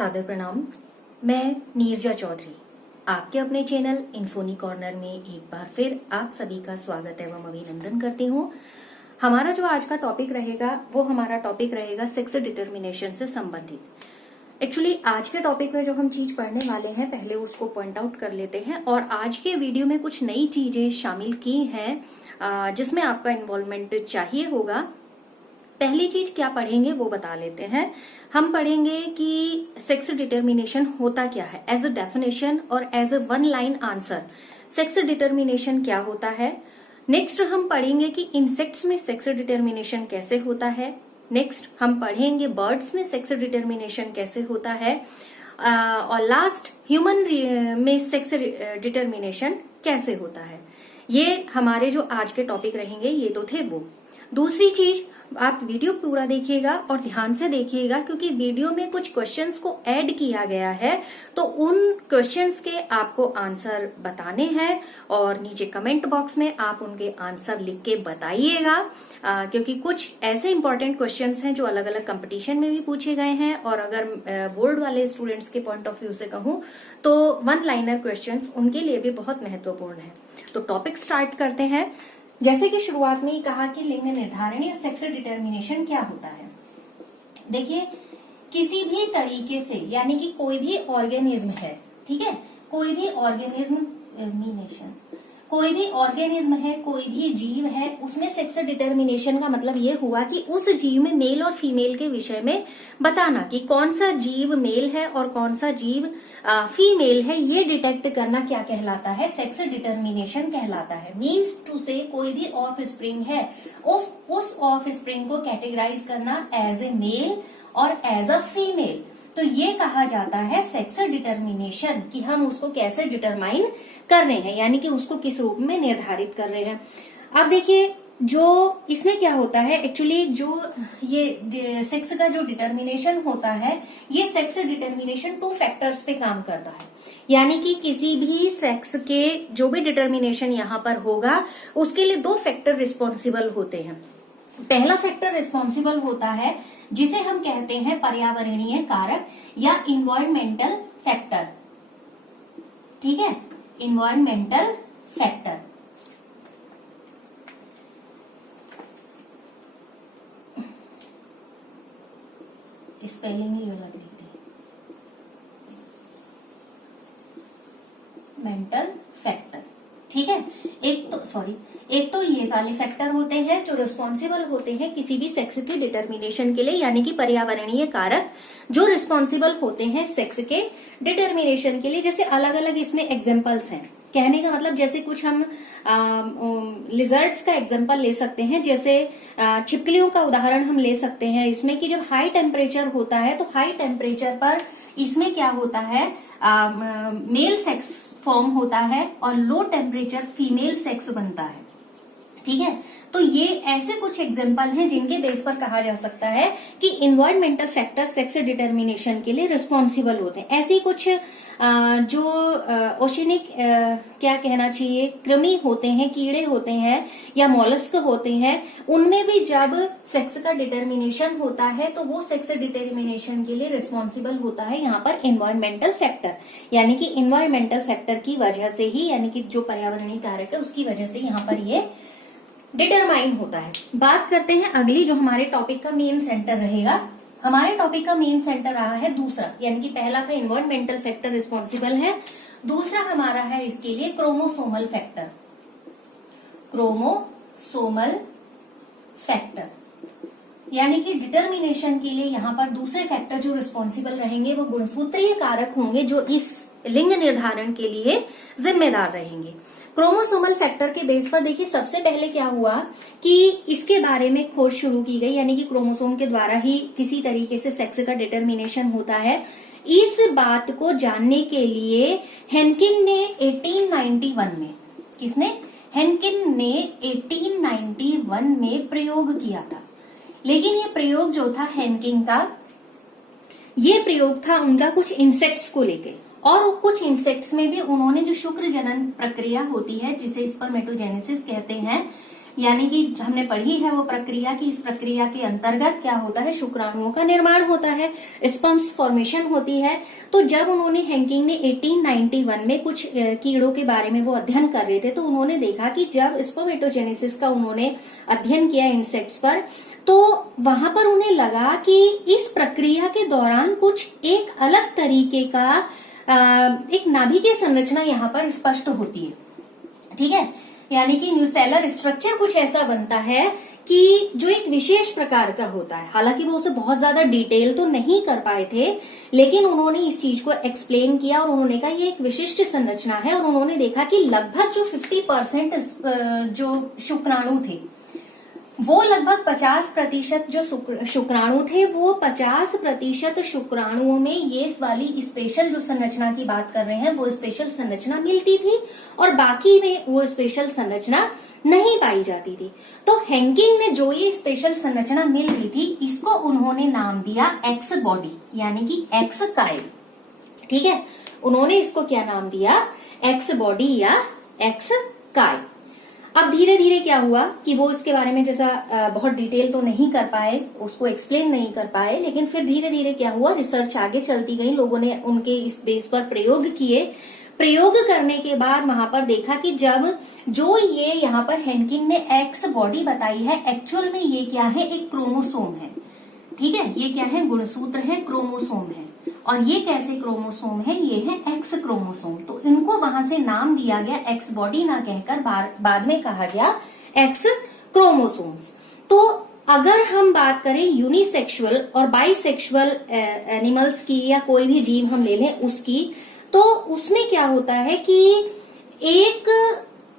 सादर प्रणाम। मैं नीरजा चौधरी आपके अपने चैनल इन्फोनी कॉर्नर में एक बार फिर आप सभी का स्वागत एवं अभिनंदन करती हूँ। हमारा जो आज का टॉपिक रहेगा वो हमारा टॉपिक रहेगा सेक्स डिटर्मिनेशन से संबंधित। एक्चुअली आज के टॉपिक में जो हम चीज पढ़ने वाले हैं पहले उसको पॉइंट आउट कर लेते हैं और आज के वीडियो में कुछ नई चीजें शामिल की हैं जिसमें आपका इन्वॉल्वमेंट चाहिए होगा। पहली चीज क्या पढ़ेंगे वो बता लेते हैं। हम पढ़ेंगे कि सेक्स डिटर्मिनेशन होता क्या है एज अ डेफिनेशन और as a one line answer. Sex determination क्या होता है। नेक्स्ट हम पढ़ेंगे कि इंसेक्ट्स में सेक्स डिटर्मिनेशन कैसे होता है। नेक्स्ट हम पढ़ेंगे बर्ड्स में सेक्स डिटर्मिनेशन कैसे होता है और लास्ट ह्यूमन में सेक्स डिटर्मिनेशन कैसे होता है। ये हमारे जो आज के टॉपिक रहेंगे ये तो थे वो। दूसरी चीज आप वीडियो पूरा देखिएगा और ध्यान से देखिएगा क्योंकि वीडियो में कुछ क्वेश्चंस को ऐड किया गया है तो उन क्वेश्चंस के आपको आंसर बताने हैं और नीचे कमेंट बॉक्स में आप उनके आंसर लिख के बताइएगा क्योंकि कुछ ऐसे इंपॉर्टेंट क्वेश्चंस हैं जो अलग अलग कंपटीशन में भी पूछे गए हैं और अगर बोर्ड वाले स्टूडेंट्स के पॉइंट ऑफ व्यू से कहूं तो वन लाइनर क्वेश्चंस उनके लिए भी बहुत महत्वपूर्ण है। तो टॉपिक स्टार्ट करते हैं। जैसे कि शुरुआत में ही कहा कि लिंग निर्धारण या सेक्स डिटर्मिनेशन क्या होता है। देखिए किसी भी तरीके से यानी कि कोई भी ऑर्गेनिज्म है, ठीक है, कोई भी ऑर्गेनिज्म है, कोई भी जीव है, उसमें सेक्स डिटर्मिनेशन का मतलब ये हुआ कि उस जीव में मेल और फीमेल के विषय में बताना कि कौन सा जीव मेल है और कौन सा जीव फीमेल है, ये डिटेक्ट करना क्या कहलाता है, सेक्स डिटर्मिनेशन कहलाता है। मीन्स टू से कोई भी ऑफ स्प्रिंग है उस ऑफ स्प्रिंग को कैटेगराइज करना एज ए मेल और एज अ फीमेल, तो ये कहा जाता है सेक्स डिटर्मिनेशन कि हम उसको कैसे डिटरमाइन कर रहे हैं यानी कि उसको किस रूप में निर्धारित कर रहे हैं। अब देखिए जो इसमें क्या होता है एक्चुअली जो ये सेक्स का जो डिटर्मिनेशन होता है ये सेक्स डिटर्मिनेशन 2 फैक्टर्स पे काम करता है यानी कि किसी भी सेक्स के जो भी डिटर्मिनेशन यहाँ पर होगा उसके लिए 2 फैक्टर रिस्पॉन्सिबल होते हैं। पहला फैक्टर रिस्पॉन्सिबल होता है जिसे हम कहते हैं पर्यावरणीय कारक या इन्वायरमेंटल फैक्टर, ठीक है, इन्वायरमेंटल फैक्टर। स्पेलिंग ही गलत लिखते हैं, मेंटल फैक्टर, ठीक है। एक तो ये वाले फैक्टर होते हैं जो रिस्पॉन्सिबल होते हैं किसी भी सेक्स की डिटर्मिनेशन के लिए यानी कि पर्यावरणीय कारक जो रिस्पॉन्सिबल होते हैं सेक्स के डिटर्मिनेशन के लिए। जैसे अलग अलग इसमें एग्जांपल्स हैं, कहने का मतलब जैसे कुछ हम लिजर्ड्स का एग्जांपल ले सकते हैं, जैसे छिपकलियों का उदाहरण हम ले सकते हैं इसमें कि जब हाई टेम्परेचर होता है तो हाई टेम्परेचर पर इसमें क्या होता है मेल सेक्स फॉर्म होता है और लो टेम्परेचर फीमेल सेक्स बनता है, ठीक है। तो ये ऐसे कुछ एग्जांपल हैं जिनके बेस पर कहा जा सकता है कि इन्वायरमेंटल फैक्टर सेक्स डिटर्मिनेशन के लिए रिस्पॉन्सिबल होते हैं। ऐसी कुछ जो ओशनिक क्या कहना चाहिए कृमि होते हैं, कीड़े होते हैं या मॉलस्क होते हैं, उनमें भी जब सेक्स का डिटर्मिनेशन होता है तो वो सेक्स डिटर्मिनेशन के लिए रिस्पॉन्सिबल होता है यहाँ पर इन्वायरमेंटल फैक्टर यानी कि इन्वायरमेंटल फैक्टर की वजह से ही यानी कि जो पर्यावरणीय कारक है उसकी वजह से यहाँ पर ये डिटरमाइन होता है। बात करते हैं अगली जो हमारे टॉपिक का मेन सेंटर रहेगा। हमारे टॉपिक का मेन सेंटर रहा है दूसरा, यानी कि पहला था इन्वायरमेंटल फैक्टर रिस्पॉन्सिबल है, दूसरा हमारा है इसके लिए क्रोमोसोमल फैक्टर। क्रोमोसोमल फैक्टर यानी कि डिटर्मिनेशन के लिए यहाँ पर दूसरे फैक्टर जो रिस्पॉन्सिबल रहेंगे वो गुणसूत्रीय कारक होंगे जो इस लिंग निर्धारण के लिए जिम्मेदार रहेंगे। क्रोमोसोमल फैक्टर के बेस पर देखिए सबसे पहले क्या हुआ कि इसके बारे में खोज शुरू की गई यानी कि क्रोमोसोम के द्वारा ही किसी तरीके से सेक्स का डिटर्मिनेशन होता है। इस बात को जानने के लिए हेनकिन ने 1891 में हेनकिन ने 1891 में प्रयोग किया था। लेकिन ये प्रयोग जो था हेनकिन का ये प्रयोग था उनका कुछ इंसेक्ट्स को लेकर और कुछ इंसेक्ट्स में भी उन्होंने जो शुक्र जनन प्रक्रिया होती है जिसे स्पर्मेटोजेनेसिस कहते हैं यानी कि हमने पढ़ी है वो प्रक्रिया की, इस प्रक्रिया के अंतर्गत क्या होता है, शुक्राणुओं का निर्माण होता है, स्पर्म्स फॉर्मेशन होती है। तो जब उन्होंने हैंकिंग ने 1891 में कुछ कीड़ों के बारे में वो अध्ययन कर रहे थे, तो उन्होंने देखा कि जब स्पर्मेटोजेनेसिस का उन्होंने अध्ययन किया इंसेक्ट्स पर, तो वहां पर उन्हें लगा कि इस प्रक्रिया के दौरान कुछ एक अलग तरीके का एक नाभिकीय संरचना यहाँ पर स्पष्ट होती है। ठीक है, यानी कि न्यूसेलर स्ट्रक्चर कुछ ऐसा बनता है कि जो एक विशेष प्रकार का होता है। हालांकि वो उसे बहुत ज्यादा डिटेल तो नहीं कर पाए थे, लेकिन उन्होंने इस चीज को एक्सप्लेन किया और उन्होंने कहा ये एक विशिष्ट संरचना है। और उन्होंने देखा कि लगभग जो 50% जो शुक्राणु थे, वो लगभग 50% जो शुक्राणु थे, वो 50% शुक्राणुओं में ये वाली स्पेशल जो संरचना की बात कर रहे हैं, वो स्पेशल संरचना मिलती थी और बाकी में वो स्पेशल संरचना नहीं पाई जाती थी। तो हैंकिंग ने जो ये स्पेशल संरचना मिल रही थी, इसको उन्होंने नाम दिया एक्स बॉडी, यानी कि एक्स काइल। ठीक है, उन्होंने इसको क्या नाम दिया, एक्स बॉडी या एक्स काइल। अब धीरे धीरे क्या हुआ कि वो इसके बारे में जैसा बहुत डिटेल तो नहीं कर पाए, उसको एक्सप्लेन नहीं कर पाए, लेकिन फिर धीरे धीरे क्या हुआ, रिसर्च आगे चलती गई, लोगों ने उनके इस बेस पर प्रयोग किए। प्रयोग करने के बाद वहां पर देखा कि जब जो ये यहाँ पर हैंकिंग ने एक्स बॉडी बताई है, एक्चुअल में ये क्या है, एक क्रोमोसोम है। ठीक है, ये क्या है, गुणसूत्र है, क्रोमोसोम है। और ये कैसे क्रोमोसोम है, ये है एक्स क्रोमोसोम। तो इनको वहां से नाम दिया गया, एक्स बॉडी ना कहकर बाद में कहा गया एक्स क्रोमोसोम्स। तो अगर हम बात करें यूनिसेक्सुअल और बाइसेक्सुअल एनिमल्स की, या कोई भी जीव हम ले लें उसकी, तो उसमें क्या होता है कि एक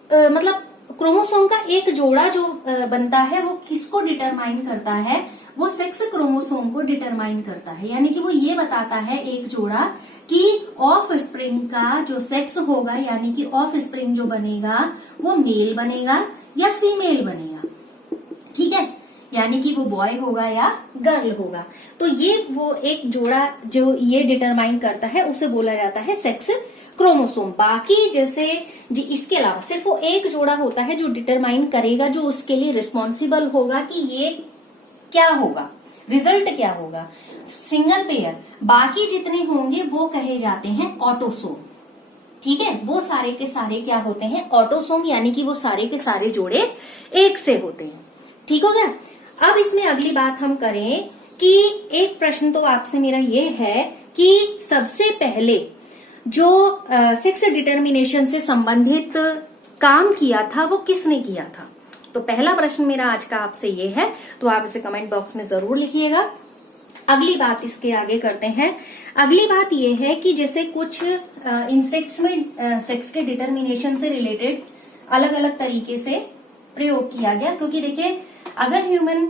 मतलब क्रोमोसोम का एक जोड़ा जो बनता है, वो किसको डिटरमाइन करता है, वो सेक्स क्रोमोसोम को डिटरमाइन करता है। यानी कि वो ये बताता है एक जोड़ा कि ऑफ स्प्रिंग का जो सेक्स होगा, यानी कि ऑफ स्प्रिंग जो बनेगा वो मेल बनेगा या फीमेल बनेगा। ठीक है, यानी कि वो बॉय होगा या गर्ल होगा। तो ये वो एक जोड़ा जो ये डिटरमाइन करता है, उसे बोला जाता है सेक्स क्रोमोसोम। बाकी जैसे जी इसके अलावा सिर्फ वो एक जोड़ा होता है जो डिटरमाइन करेगा, जो उसके लिए रिस्पॉन्सिबल होगा कि ये क्या होगा, रिजल्ट क्या होगा, सिंगल पेयर। बाकी जितने होंगे वो कहे जाते हैं ऑटोसोम। ठीक है, वो सारे के सारे क्या होते हैं, ऑटोसोम, यानी कि वो सारे के सारे जोड़े एक से होते हैं। ठीक हो गया। अब इसमें अगली बात हम करें कि एक प्रश्न तो आपसे मेरा ये है कि सबसे पहले जो सेक्स डिटर्मिनेशन से संबंधित काम किया था वो किसने किया था। तो पहला प्रश्न मेरा आज का आपसे ये है, तो आप इसे कमेंट बॉक्स में जरूर लिखिएगा। अगली बात इसके आगे करते हैं। अगली बात ये है कि जैसे कुछ इंसेक्ट्स में सेक्स के डिटर्मिनेशन से रिलेटेड अलग अलग तरीके से प्रयोग किया गया, क्योंकि देखिए अगर ह्यूमन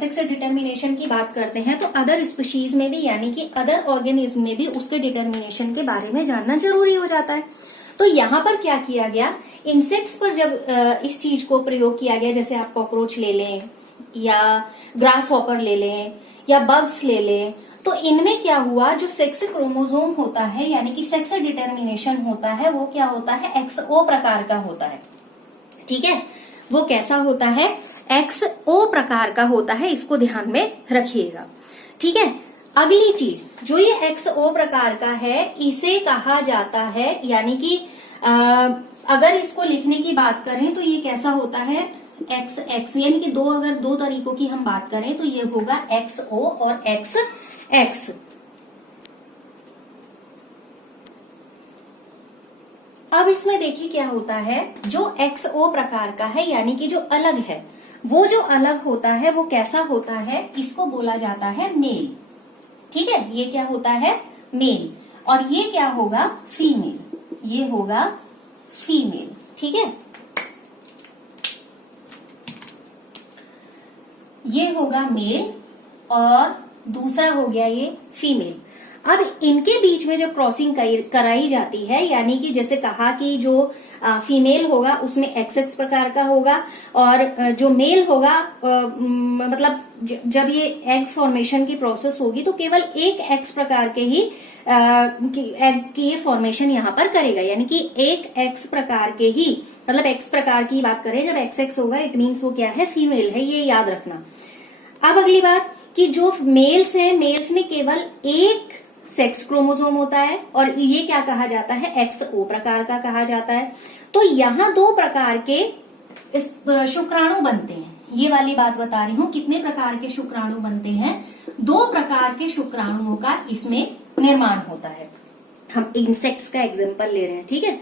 सेक्स डिटर्मिनेशन की बात करते हैं तो अदर स्पीशीज में भी, यानी कि अदर ऑर्गेनिज्म में भी उसके डिटर्मिनेशन के बारे में जानना जरूरी हो जाता है। तो यहाँ पर क्या किया गया, इंसेक्ट्स पर जब इस चीज को प्रयोग किया गया, जैसे आप कॉकरोच ले लें या ग्रास हॉपर ले लें या बग्स ले लें, तो इनमें क्या हुआ, जो सेक्स क्रोमोसोम होता है यानी कि सेक्स डिटर्मिनेशन होता है, वो क्या होता है, XO प्रकार का होता है। ठीक है, वो कैसा होता है, XO प्रकार का होता है, इसको ध्यान में रखिएगा। ठीक है, अगली चीज जो ये XO प्रकार का है, इसे कहा जाता है, यानी कि अगर इसको लिखने की बात करें तो ये कैसा होता है, XX, यानी कि अगर दो तरीकों की हम बात करें तो ये होगा XO और XX। अब इसमें देखिए क्या होता है, जो XO प्रकार का है यानी कि जो अलग है, वो जो अलग होता है वो कैसा होता है, इसको बोला जाता है मेल। ठीक है, ये क्या होता है, मेल। और ये क्या होगा, फीमेल, ये होगा फीमेल। ठीक है, ये होगा मेल और दूसरा हो गया ये फीमेल। अब इनके बीच में जब क्रॉसिंग कराई जाती है, यानी कि जैसे कहा कि जो फीमेल होगा उसमें XX प्रकार का होगा और जो मेल होगा मतलब जब ये एग फॉर्मेशन की प्रोसेस होगी तो केवल एक X प्रकार के ही एग की ये फॉर्मेशन यहाँ पर करेगा, यानी कि एक एक्स प्रकार के ही, मतलब एक्स प्रकार की बात करें जब एक्स एक्स होगा इट मीन्स वो क्या है, फीमेल है, ये याद रखना। अब अगली बात कि जो मेल्स हैं, मेल्स में केवल एक सेक्स क्रोमोसोम होता है और ये क्या कहा जाता है, एक्सओ प्रकार का कहा जाता है। तो यहाँ दो प्रकार के शुक्राणु बनते हैं, ये वाली बात बता रही हूं, कितने प्रकार के शुक्राणु बनते हैं, 2 प्रकार के शुक्राणुओं का इसमें निर्माण होता है। हम इंसेक्ट्स का एग्जांपल ले रहे हैं, ठीक है।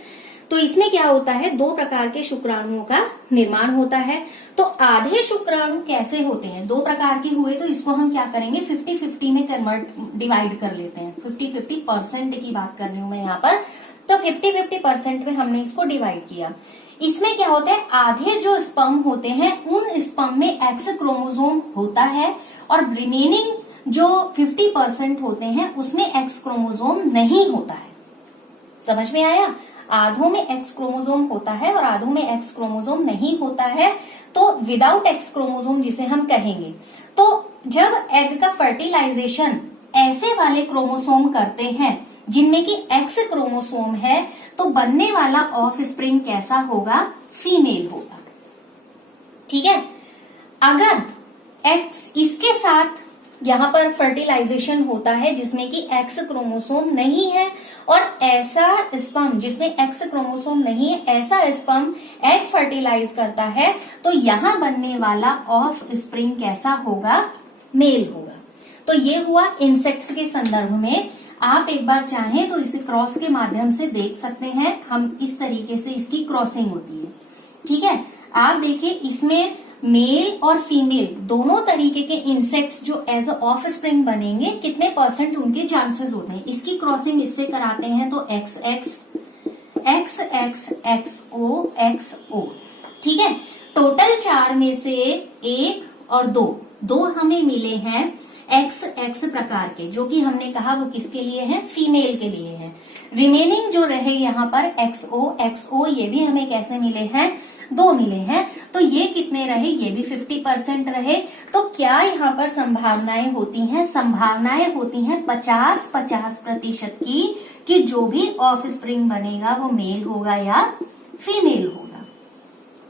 तो इसमें क्या होता है, 2 प्रकार के शुक्राणुओं का निर्माण होता है। तो आधे शुक्राणु कैसे होते हैं, 2 प्रकार के हुए तो इसको हम क्या करेंगे, 50-50 में डिवाइड कर लेते हैं। 50-50% की बात कर रही हूं मैं यहाँ पर, तो 50-50% में हमने इसको डिवाइड किया। इसमें क्या होता है, आधे जो स्पर्म होते हैं उन स्पर्म में एक्स क्रोमोसोम होता है और रिमेनिंग जो 50% होते हैं उसमें एक्स क्रोमोसोम नहीं होता है। समझ में आया, आधों में एक्स क्रोमोसोम होता है और आधों में एक्स क्रोमोसोम नहीं होता है, तो विदाउट एक्स क्रोमोसोम जिसे हम कहेंगे। तो जब एग का फर्टिलाइजेशन ऐसे वाले क्रोमोसोम करते हैं जिनमें कि एक्स क्रोमोसोम है, तो बनने वाला ऑफ स्प्रिंग कैसा होगा, फीमेल होगा, ठीक है। अगर एक्स इसके साथ यहाँ पर फर्टिलाइजेशन होता है जिसमें कि एक्स क्रोमोसोम नहीं है और ऐसा स्पर्म जिसमें एक्स क्रोमोसोम नहीं है, ऐसा स्पर्म एग फर्टिलाइज करता है, तो यहाँ बनने वाला ऑफ स्प्रिंग कैसा होगा, मेल होगा। तो ये हुआ इंसेक्ट्स के संदर्भ में। आप एक बार चाहें तो इसे क्रॉस के माध्यम से देख सकते हैं, हम इस तरीके से इसकी क्रॉसिंग होती है, ठीक है। आप देखिए इसमें मेल और फीमेल दोनों तरीके के इंसेक्ट्स जो एज अ ऑफ स्प्रिंग बनेंगे, कितने % उनके चांसेस होते हैं। इसकी क्रॉसिंग इससे कराते हैं तो x x x x x o x o, ठीक है। टोटल 4 में से 1 और 2 हमें मिले हैं एक्स एक्स प्रकार के, जो कि हमने कहा वो किसके लिए हैं, फीमेल के लिए हैं। रिमेनिंग जो रहे यहाँ पर एक्सओ ये भी हमें कैसे मिले हैं, 2 मिले हैं। तो ये कितने रहे, ये भी 50% रहे। तो क्या यहाँ पर संभावनाएं होती हैं, संभावनाएं होती हैं 50-50% की, कि जो भी ऑफ स्प्रिंग बनेगा वो मेल होगा या फीमेल होगा।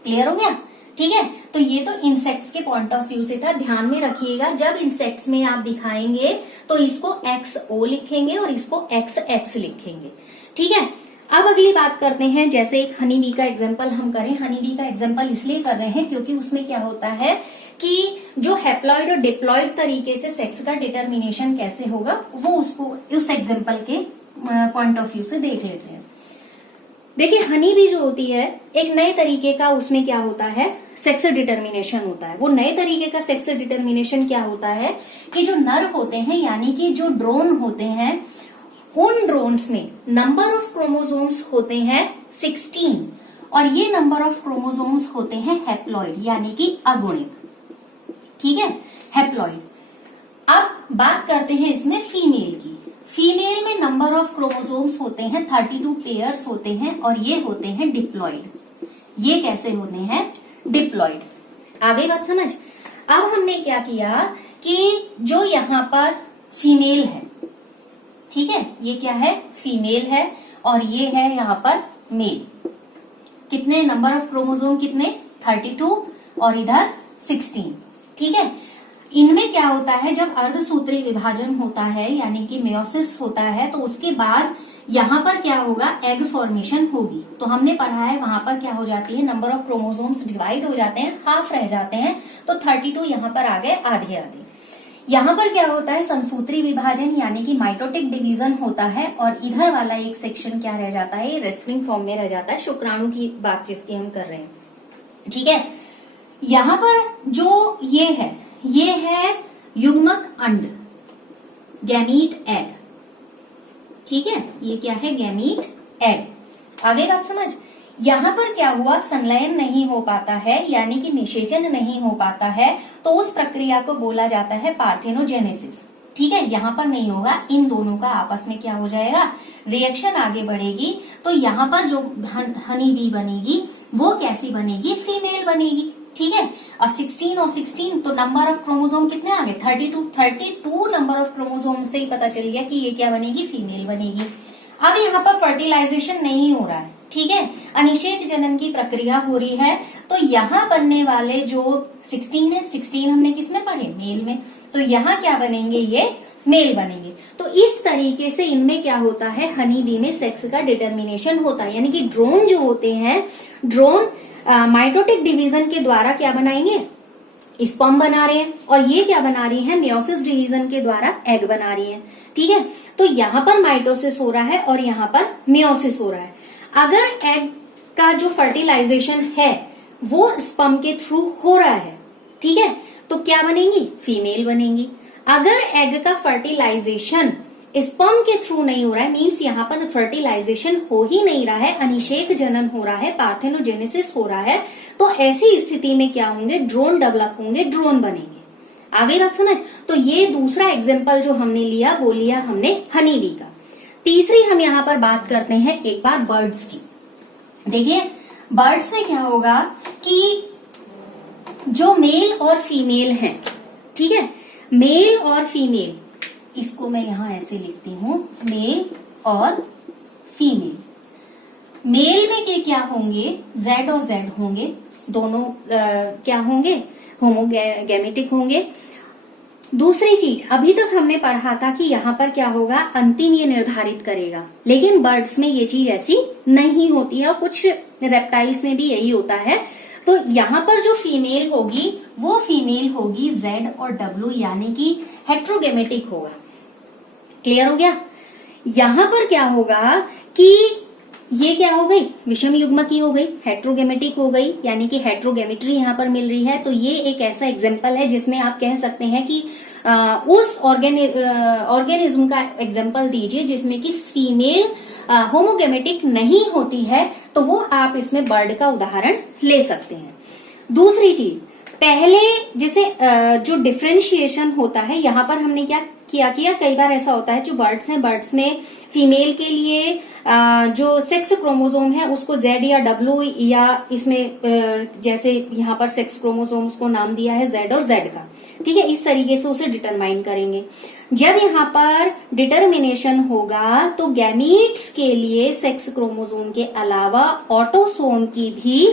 क्लियर हो गया, ठीक है। तो ये तो इंसेक्ट्स के पॉइंट ऑफ व्यू से था। ध्यान में रखिएगा, जब इंसेक्ट्स में आप दिखाएंगे तो इसको एक्सओ लिखेंगे और इसको एक्स एक्स लिखेंगे, ठीक है। अब अगली बात करते हैं, जैसे एक हनी बी का एग्जांपल हम करें। हनी बी का एग्जांपल इसलिए कर रहे हैं क्योंकि उसमें क्या होता है कि जो हैप्लॉइड और डिप्लॉइड तरीके से सेक्स का डिटर्मिनेशन कैसे होगा वो उसको उस एग्जांपल के पॉइंट ऑफ व्यू से देख लेते हैं। देखिए हनी बी जो होती है एक नए तरीके का, उसमें क्या होता है, सेक्स डिटर्मिनेशन होता है। वो नए तरीके का सेक्स डिटर्मिनेशन क्या होता है कि जो नर होते हैं यानी कि जो ड्रोन होते हैं, उन ड्रोन्स में नंबर ऑफ क्रोमोसोम्स होते हैं 16 और ये नंबर ऑफ क्रोमोसोम्स होते हैं हैप्लॉइड यानी कि अगुणित, ठीक है, हैप्लॉइड। अब बात करते हैं इसमें फीमेल की। फीमेल में नंबर ऑफ क्रोमोसोम्स होते हैं 32 पेयर्स होते हैं और ये होते हैं डिप्लॉइड। ये कैसे होते हैं, डिप्लॉइड। आ गई बात समझ। अब हमने क्या किया कि जो यहाँ पर फीमेल है, ठीक है, ये क्या है, फीमेल है और ये है यहाँ पर मेल। कितने नंबर ऑफ क्रोमोसोम, कितने 32 और इधर 16, ठीक है। इनमें क्या होता है, जब अर्धसूत्री विभाजन होता है यानी कि मेयोसिस होता है, तो उसके बाद यहाँ पर क्या होगा, एग फॉर्मेशन होगी। तो हमने पढ़ा है वहां पर क्या हो जाती है, नंबर ऑफ क्रोमोसोम्स डिवाइड हो जाते हैं, हाफ रह जाते हैं, तो 32 यहाँ पर आ गए, आधे आधे। यहाँ पर क्या होता है, समसूत्री विभाजन यानी कि माइटोटिक डिवीजन होता है और इधर वाला एक सेक्शन क्या रह जाता है, रेस्लिंग फॉर्म में रह जाता है। शुक्राणु की बात जिसकी हम कर रहे हैं, ठीक है। यहाँ पर जो ये है युग्मक अंड, गैमीट एग, ठीक है, ये क्या है, गैमीट एग। आगे बात समझ। यहाँ पर क्या हुआ, संलयन नहीं हो पाता है यानी कि निषेचन नहीं हो पाता है, तो उस प्रक्रिया को बोला जाता है पार्थेनोजेनेसिस, ठीक है। यहाँ पर नहीं होगा, इन दोनों का आपस में क्या हो जाएगा, रिएक्शन आगे बढ़ेगी। तो यहाँ पर जो हनी बी बनेगी वो कैसी बनेगी, फीमेल बनेगी, ठीक है। अब 16 और 16 तो नंबर ऑफ क्रोमोसोम कितने आ गए? 32 नंबर ऑफ क्रोमोसोम से ही पता चल गया कि ये क्या बनेगी? फीमेल बनेगी। अब यहाँ पर फर्टिलाइजेशन नहीं हो रहा है, ठीक है, अनिषेक जनन की प्रक्रिया हो रही है। तो यहाँ बनने वाले जो 16 है, 16 हमने किसमें पढ़े? मेल में। तो यहाँ क्या बनेंगे? ये मेल बनेंगे। तो इस तरीके से इनमें क्या होता है? हनी बी में सेक्स का डिटर्मिनेशन होता है, यानी कि ड्रोन जो होते हैं, ड्रोन माइटोटिक डिवीजन के द्वारा क्या बनाएंगे? स्पर्म बना रहे हैं, और ये क्या बना रही है? मियोसिस डिवीजन के द्वारा एग बना रही है, ठीक है। तो यहाँ पर माइटोसिस हो रहा है और यहाँ पर मियोसिस हो रहा है। अगर एग का जो फर्टिलाइजेशन है वो स्पर्म के थ्रू हो रहा है, ठीक है, तो क्या बनेंगी? फीमेल बनेंगी। अगर एग का फर्टिलाइजेशन स्पर्म के थ्रू नहीं हो रहा है, मीन्स यहाँ पर फर्टिलाइजेशन हो ही नहीं रहा है, अनिषेक जनन हो रहा है, पार्थेनोजेनेसिस हो रहा है, तो ऐसी स्थिति में क्या होंगे? ड्रोन डेवलप होंगे, ड्रोन बनेंगे। आ गई बात समझ? तो ये दूसरा एग्जाम्पल जो हमने लिया वो लिया हमने हनी बी का। तीसरी हम यहाँ पर बात करते हैं एक बार बर्ड्स की। देखिए बर्ड्स में क्या होगा कि जो मेल और फीमेल हैं, ठीक है, मेल और फीमेल, इसको मैं यहां ऐसे लिखती हूं, मेल और फीमेल। मेल में के क्या होंगे? जेड और जेड होंगे, दोनों क्या होंगे? होमोगैमेटिक होंगे। दूसरी चीज अभी तक हमने पढ़ा था कि यहाँ पर क्या होगा? अंतिम ये निर्धारित करेगा, लेकिन बर्ड्स में ये चीज ऐसी नहीं होती है, और कुछ रेप्टाइल्स में भी यही होता है। तो यहाँ पर जो फीमेल होगी वो फीमेल होगी जेड और डब्ल्यू, यानी कि हेट्रोगेमेटिक होगा। क्लियर हो गया? यहाँ पर क्या होगा कि ये क्या हो गई? विषम युग्म की हो गई, हेट्रोगेमेटिक हो गई, यानी कि हेट्रोगेमेट्री यहाँ पर मिल रही है। तो ये एक ऐसा एग्जाम्पल है जिसमें आप कह सकते हैं कि उस ऑर्गेनिज्म का एग्जाम्पल दीजिए जिसमें कि फीमेल होमोगेमेटिक नहीं होती है, तो वो आप इसमें बर्ड का उदाहरण ले सकते हैं। दूसरी चीज, पहले जैसे जो डिफ्रेंशिएशन होता है, यहाँ पर हमने क्या किया, कई बार ऐसा होता है जो बर्ड्स हैं, बर्ड्स में फीमेल के लिए जो सेक्स क्रोमोसोम है उसको जेड या डब्ल्यू, या इसमें जैसे यहाँ पर सेक्स क्रोमोसोम्स को नाम दिया है जेड और जेड का, ठीक है, इस तरीके से उसे डिटरमाइन करेंगे। जब यहाँ पर डिटर्मिनेशन होगा तो गैमीट्स के लिए सेक्स क्रोमोसोम के अलावा ऑटोसोम की भी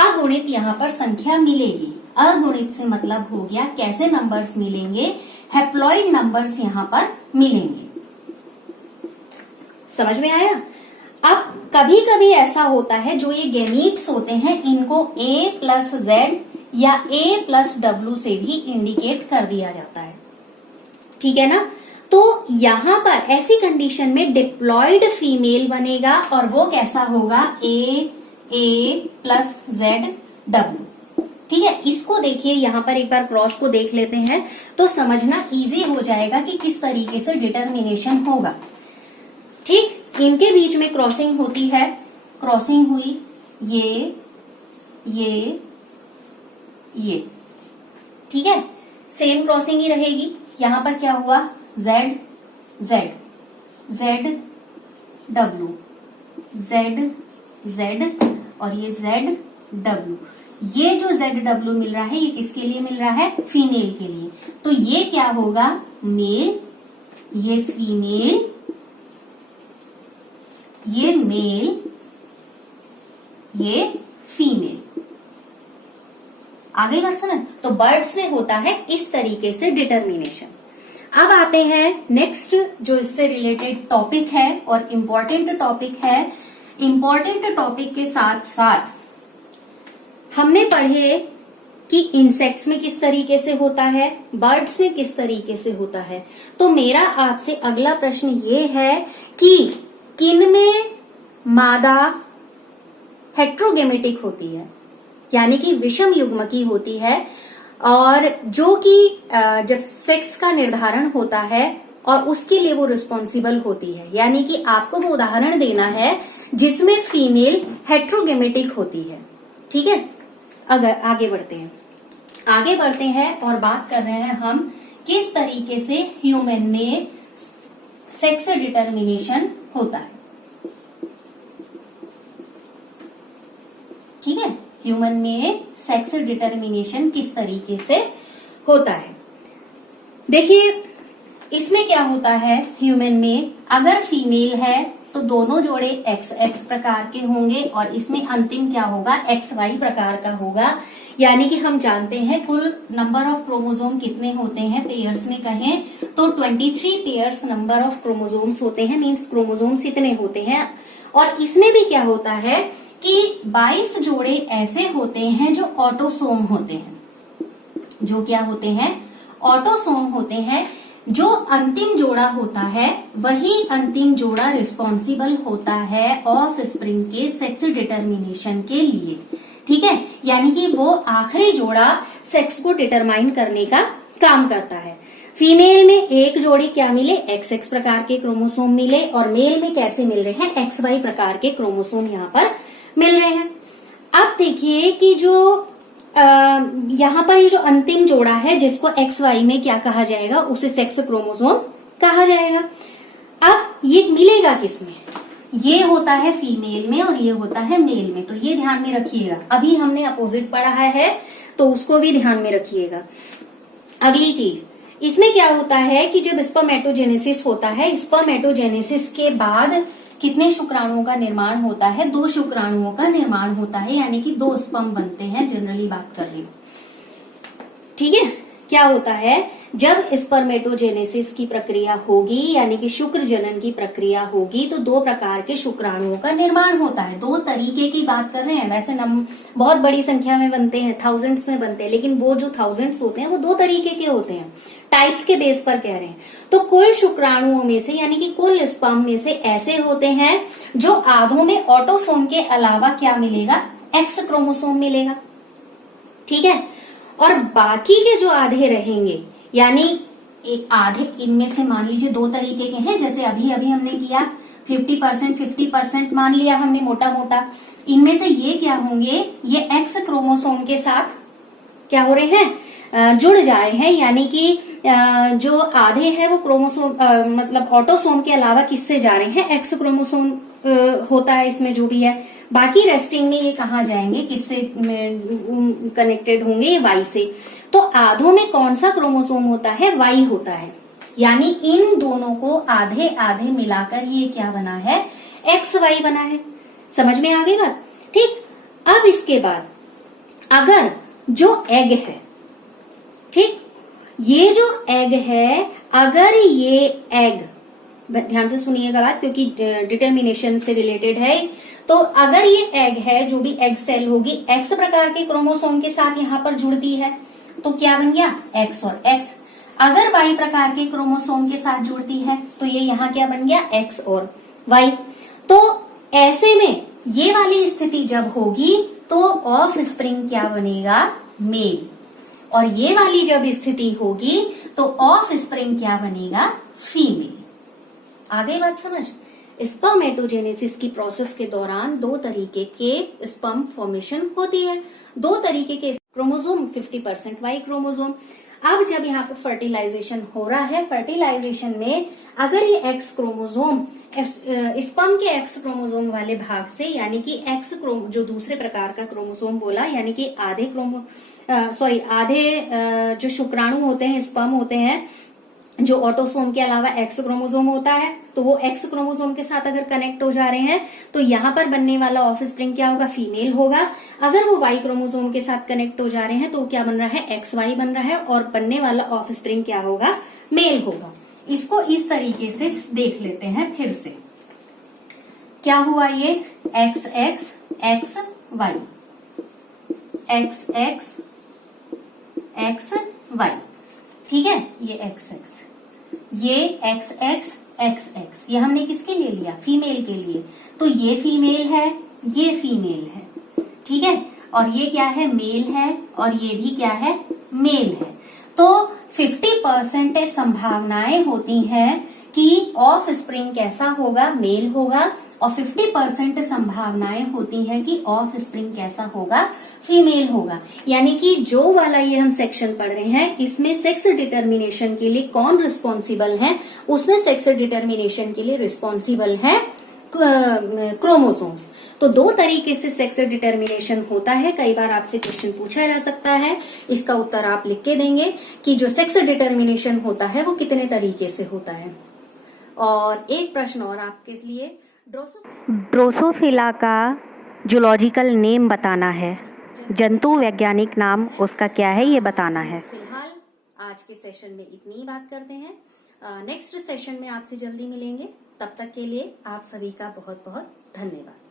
अगुणित यहाँ पर संख्या मिलेगी। अगुणित से मतलब हो गया कैसे नंबर्स मिलेंगे? हैप्लॉइड नंबर्स यहाँ पर मिलेंगे। समझ में आया? अब कभी कभी ऐसा होता है जो ये गैमीट्स होते हैं इनको A प्लस जेड या A प्लस डब्ल्यू से भी इंडिकेट कर दिया जाता है, ठीक है ना। तो यहां पर ऐसी कंडीशन में डिप्लॉयड फीमेल बनेगा और वो कैसा होगा? A प्लस जेड डब्ल्यू, ठीक है। इसको देखिए, यहां पर एक बार क्रॉस को देख लेते हैं तो समझना इजी हो जाएगा कि किस तरीके से डिटर्मिनेशन होगा। ठीक, इनके बीच में क्रॉसिंग होती है, क्रॉसिंग हुई ये, ठीक है, सेम क्रॉसिंग ही रहेगी। यहां पर क्या हुआ? Z Z, Z W, Z Z, और ये जेड डब्ल्यू। ये जो जेड डब्ल्यू मिल रहा है ये किसके लिए मिल रहा है? फीमेल के लिए। तो ये क्या होगा? मेल, ये फीमेल, ये मेल, ये फीमेल। आ गई बात समझ? तो बर्ड्स में होता है इस तरीके से डिटर्मिनेशन। अब आते हैं नेक्स्ट जो इससे रिलेटेड टॉपिक है और इम्पोर्टेंट टॉपिक है। इम्पोर्टेंट टॉपिक के साथ साथ हमने पढ़े कि इंसेक्ट्स में किस तरीके से होता है, बर्ड्स में किस तरीके से होता है। तो मेरा आपसे अगला प्रश्न ये है कि किनमें मादा हेट्रोगेमेटिक होती है, यानी कि विषम युग्म की होती है, और जो कि जब सेक्स का निर्धारण होता है और उसके लिए वो रिस्पॉन्सिबल होती है, यानी कि आपको वो उदाहरण देना है जिसमें फीमेल हेट्रोगेमेटिक होती है, ठीक है। अगर आगे बढ़ते हैं और बात कर रहे हैं हम किस तरीके से ह्यूमन में सेक्स डिटर्मिनेशन होता है, ठीक है। ह्यूमन में सेक्स डिटर्मिनेशन किस तरीके से होता है। देखिए इसमें क्या होता है, ह्यूमन में अगर फीमेल है तो दोनों जोड़े XX प्रकार के होंगे और इसमें अंतिम क्या होगा, XY प्रकार का होगा। यानी कि हम जानते हैं कुल नंबर ऑफ क्रोमोसोम कितने होते हैं, पेयर्स में कहें तो 23 पेयर्स नंबर ऑफ क्रोमोसोम्स होते हैं, मीन्स क्रोमोसोम्स इतने होते हैं। और इसमें भी क्या होता है कि 22 जोड़े ऐसे होते हैं जो ऑटोसोम होते हैं, जो क्या होते हैं, ऑटोसोम होते हैं। जो अंतिम जोड़ा होता है वही अंतिम जोड़ा रिस्पॉन्सिबल होता है ऑफ स्प्रिंग के सेक्स डिटर्मिनेशन के लिए, ठीक है। यानी कि वो आखिरी जोड़ा सेक्स को डिटरमाइन करने का काम करता है। फीमेल में एक जोड़ी क्या मिले, XX प्रकार के क्रोमोसोम मिले और मेल में कैसे मिल रहे हैं, XY प्रकार के क्रोमोसोम यहाँ पर मिल रहे हैं। अब देखिए कि जो यहाँ पर ये जो अंतिम जोड़ा है जिसको XY में क्या कहा जाएगा, उसे सेक्स क्रोमोसोम कहा जाएगा। अब ये मिलेगा किसमें, ये होता है फीमेल में और ये होता है मेल में, तो ये ध्यान में रखिएगा। अभी हमने अपोजिट पढ़ा है तो उसको भी ध्यान में रखिएगा। अगली चीज इसमें क्या होता है कि जब स्पर्मेटोजेनेसिस होता है, स्पर्मेटोजेनेसिस के बाद कितने शुक्राणुओं का निर्माण होता है, 2 शुक्राणुओं का निर्माण होता है, यानी कि 2 स्पर्म बनते हैं, जनरली बात कर रही हूं, ठीक है। क्या होता है जब स्पर्मेटोजेनेसिस की प्रक्रिया होगी यानी कि शुक्र जनन की प्रक्रिया होगी तो 2 प्रकार के शुक्राणुओं का निर्माण होता है। 2 तरीके की बात कर रहे हैं, वैसे बहुत बड़ी संख्या में बनते हैं, थाउजेंड्स में बनते हैं, लेकिन वो जो थाउजेंड्स होते हैं वो 2 तरीके के होते हैं, टाइप्स के बेस पर कह रहे हैं। तो कुल शुक्राणुओं में से यानी कि कुल स्पर्म में से ऐसे होते हैं जो आधों में ऑटोसोम के अलावा क्या मिलेगा, X क्रोमोसोम मिलेगा, ठीक है। और बाकी के जो आधे रहेंगे यानी एक आधे इनमें से मान लीजिए 2 तरीके के हैं, जैसे अभी हमने किया 50% मान लिया हमने मोटा मोटा। इनमें से ये क्या होंगे, ये X क्रोमोसोम के साथ क्या हो रहे हैं, जुड़ जा रहे हैं। यानी कि जो आधे हैं वो क्रोमोसोम मतलब ऑटोसोम के अलावा किससे जा रहे हैं, X क्रोमोसोम होता है इसमें जो भी है। बाकी रेस्टिंग में ये कहाँ जाएंगे, किससे कनेक्टेड होंगे, ये Y से। तो आधों में कौन सा क्रोमोसोम होता है, Y होता है। यानी इन दोनों को आधे आधे मिलाकर ये क्या बना है, XY बना है। समझ में आ गई बात, ठीक। अब इसके बाद अगर जो एग है, ठीक, ये जो एग है, अगर ये एग, ध्यान से सुनिएगा बात क्योंकि डिटर्मिनेशन से रिलेटेड है। तो अगर ये एग है, जो भी एग सेल होगी X प्रकार के क्रोमोसोम के साथ यहाँ पर जुड़ती है तो क्या बन गया, X और X। अगर Y प्रकार के क्रोमोसोम के साथ जुड़ती है तो ये यहाँ क्या बन गया, X और Y। तो ऐसे में ये वाली स्थिति जब होगी तो ऑफ स्प्रिंग क्या बनेगा, मेल। और ये वाली जब स्थिति होगी तो ऑफ स्प्रिंग क्या बनेगा, फीमेल। आ गई बात समझ। स्पर्मेटोजेनेसिस की प्रोसेस के दौरान 2 तरीके के स्पर्म फॉर्मेशन होती है, 2 तरीके के क्रोमोसोम, 50% वाई क्रोमोसोम। अब जब यहाँ पर फर्टिलाइजेशन हो रहा है, फर्टिलाइजेशन में अगर ये एक्स क्रोमोसोम स्पर्म के एक्स क्रोमोसोम वाले भाग से यानी कि एक्स जो दूसरे प्रकार का क्रोमोसोम बोला, यानी कि आधे जो शुक्राणु होते हैं, स्पर्म होते हैं, जो ऑटोसोम के अलावा एक्स क्रोमोसोम होता है, तो वो एक्स क्रोमोसोम के साथ अगर कनेक्ट हो जा रहे हैं तो यहाँ पर बनने वाला ऑफ स्प्रिंग क्या होगा, फीमेल होगा। अगर वो वाई क्रोमोसोम के साथ कनेक्ट हो जा रहे हैं तो क्या बन रहा है, एक्स वाई बन रहा है और बनने वाला ऑफ स्प्रिंग क्या होगा, मेल होगा। इसको इस तरीके से देख लेते हैं फिर से। क्या हुआ, ये X x X Y, X x X Y, ठीक है। ये एक्स एक्स, ये एक्स एक्स एक्स एक्स, ये हमने किसके लिए लिया, फीमेल के लिए। तो ये फीमेल है, ये फीमेल है, ठीक है। और ये क्या है, मेल है, और ये भी क्या है, मेल है। तो 50% संभावनाएं होती हैं कि ऑफ स्प्रिंग कैसा होगा, मेल होगा, और 50% संभावनाएं होती हैं कि ऑफ स्प्रिंग कैसा होगा, फीमेल होगा। यानी कि जो वाला ये हम सेक्शन पढ़ रहे हैं, इसमें सेक्स डिटर्मिनेशन के लिए कौन रिस्पॉन्सिबल है, उसमें सेक्स डिटर्मिनेशन के लिए रिस्पॉन्सिबल है क्रोमोसोम्स। तो 2 तरीके से सेक्स डिटर्मिनेशन होता है। कई बार आपसे क्वेश्चन पूछा जा सकता है, इसका उत्तर आप लिख के देंगे कि जो सेक्स डिटर्मिनेशन होता है वो कितने तरीके से होता है। और एक प्रश्न और आपके लिए, ड्रोसोफिला का जूलॉजिकल नेम बताना है, जंतु वैज्ञानिक नाम उसका क्या है ये बताना है। फिलहाल आज के सेशन में इतनी ही बात करते हैं। नेक्स्ट सेशन में आपसे जल्दी मिलेंगे। तब तक के लिए आप सभी का बहुत बहुत धन्यवाद।